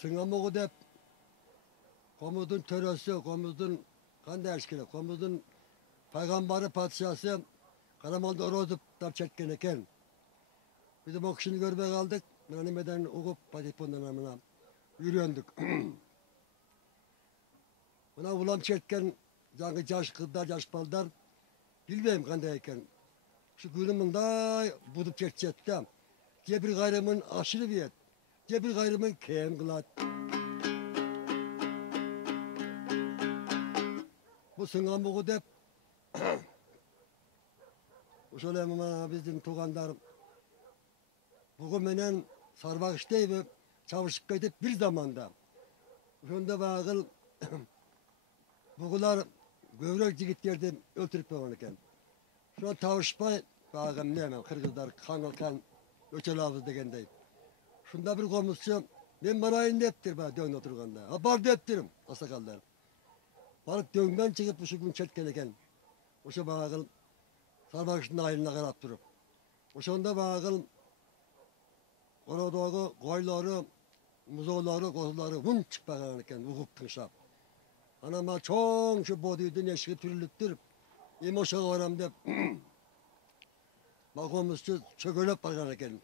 Sıngamığı dep komudun töresi, komudun kanday eşkili, komudun peygamberi padişası Karaman'da orozup dar çetken eken. Bizim o kişini görmeye kaldık. Nanimeden okup patipondan amına yürüyöndük. Buna ulan çetken zangı yaş kızlar, yaş baldar bilmeyim kanday eken. Şu günümün da budup çekçette. Cebir gayrımın aşırı bir et. Cebir gayrımın keğen kılat. Bu sıngamığı dep şöyle ama bizim tuğanlar bugün menen sarmak işteyip çalışıp gidip bir zamanda. Şunda bağıl buğular gövrek yigitlerdi öldürüp koyarken. Şu an tavışpay bağım ne hemen Kırgızlar kan öçel hafız degendeyim. Şunda bir komşu ben bana indi ettir bana dön oturganda. Ha bar ettirim o sakallar. Balık döngden çıkıp şu gün çetken eken. O şu bağıl sarmak işinin ayrına karap durup. O şunda bağıl orada koyları, muzoğları, kozları hun çıkmakarken hukuk tınşap. Anama çoğun şu boduydu neşki türlüktür. İmoşa oram dep. Bakomuzcu çökölep bakarken.